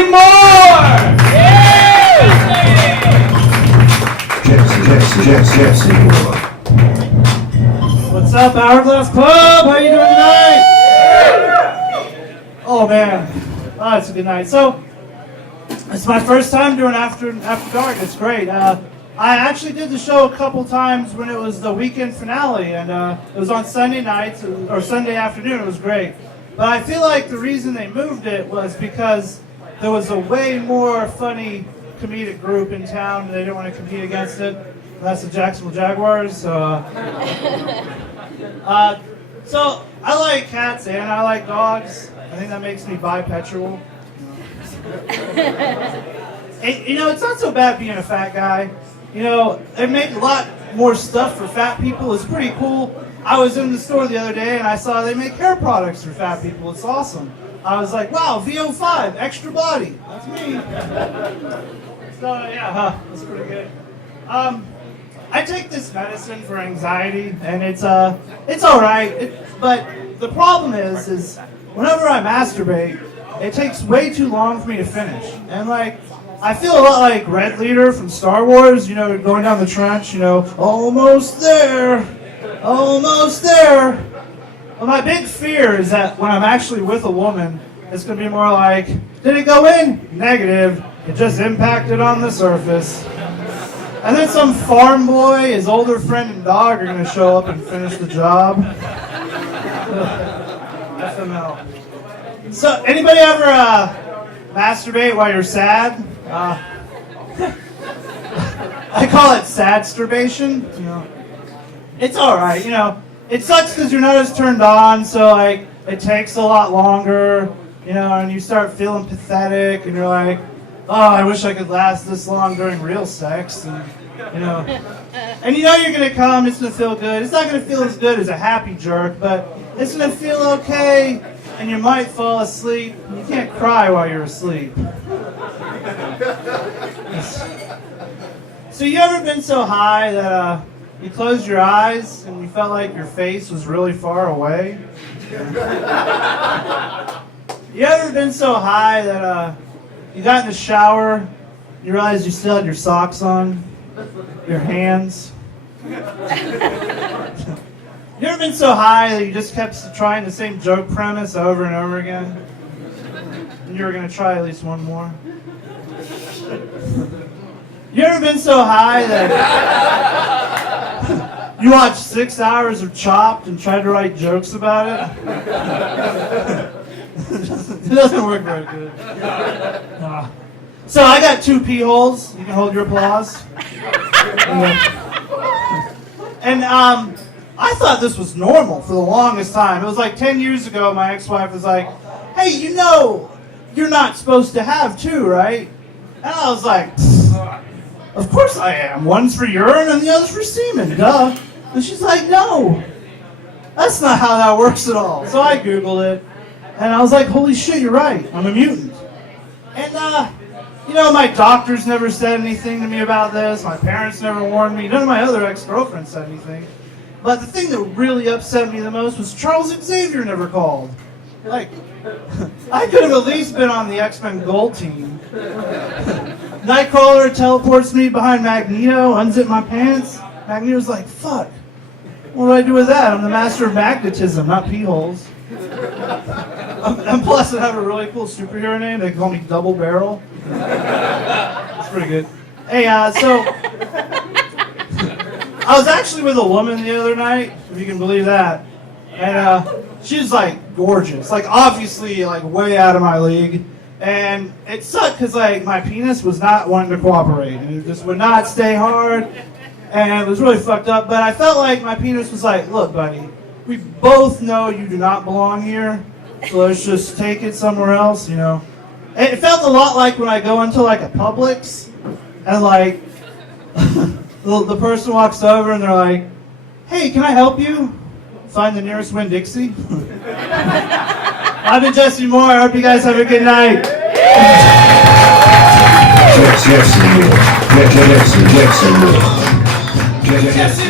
Jessie Moore! Jessie Moore. What's up, Hourglass Club? How you doing tonight? Oh man, oh, it's a good night. So, it's my first time doing After Dark. It's great. I actually did the show a couple times when it was the weekend finale, and it was on Sunday nights or Sunday afternoon. It was great. But I feel like the reason they moved it was because there was a way more funny comedic group in town, and they didn't want to compete against it. That's the Jacksonville Jaguars. So I like cats and I like dogs. I think that makes me bipedal. It's not so bad being a fat guy. They make a lot more stuff for fat people. It's pretty cool. I was in the store the other day and I saw they make hair products for fat people. It's awesome. I was like, wow, V01, extra body. That's me. So yeah, that's pretty good. I take this medicine for anxiety, and it's all right. But the problem is whenever I masturbate, it takes way too long for me to finish. And I feel a lot like Red Leader from Star Wars, going down the trench, almost there. Well, my big fear is that when I'm actually with a woman, it's going to be more like, did it go in? Negative. It just impacted on the surface. And then some farm boy, his older friend and dog are going to show up and finish the job. FML. So, anybody ever masturbate while you're sad? I call it sadsturbation. It's alright, It sucks because you're not as turned on, so it takes a lot longer, and you start feeling pathetic, and you're like, oh, I wish I could last this long during real sex, and you're gonna come, it's gonna feel good. It's not gonna feel as good as a happy jerk, but it's gonna feel okay, and you might fall asleep. You can't cry while you're asleep. So you ever been so high that you closed your eyes and you felt like your face was really far away? You ever been so high that you got in the shower, you realized you still had your socks on, your hands? You ever been so high that you just kept trying the same joke premise over and over again? And you were going to try at least one more? You ever been so high that you watched 6 hours of Chopped and tried to write jokes about it? It doesn't work very good. So I got 2 pee holes. You can hold your applause. And I thought this was normal for the longest time. It was like 10 years ago, my ex-wife was like, hey, you're not supposed to have 2, right? And I was like, of course I am. One's for urine and the other's for semen, duh. And she's like, no, that's not how that works at all. So I Googled it, and I was like, holy shit, you're right. I'm a mutant. And, my doctors never said anything to me about this. My parents never warned me. None of my other ex-girlfriends said anything. But the thing that really upset me the most was Charles Xavier never called. I could have at least been on the X-Men Gold team. Nightcrawler teleports me behind Magneto, unzip my pants. Magneto's like, fuck. What do I do with that? I'm the master of magnetism, not pee holes. And plus, I have a really cool superhero name. They call me Double Barrel. That's pretty good. Hey, so I was actually with a woman the other night, if you can believe that. And she's gorgeous, obviously way out of my league. And it sucked because my penis was not wanting to cooperate, and it just would not stay hard, and it was really fucked up. But I felt like my penis was like, look, buddy, we both know you do not belong here, so let's just take it somewhere else. It felt a lot like when I go into a Publix, and the person walks over and they're like, hey, can I help you find the nearest Winn-Dixie? I've been Jessie Moore. I hope you guys have a good night. Jessie Moore.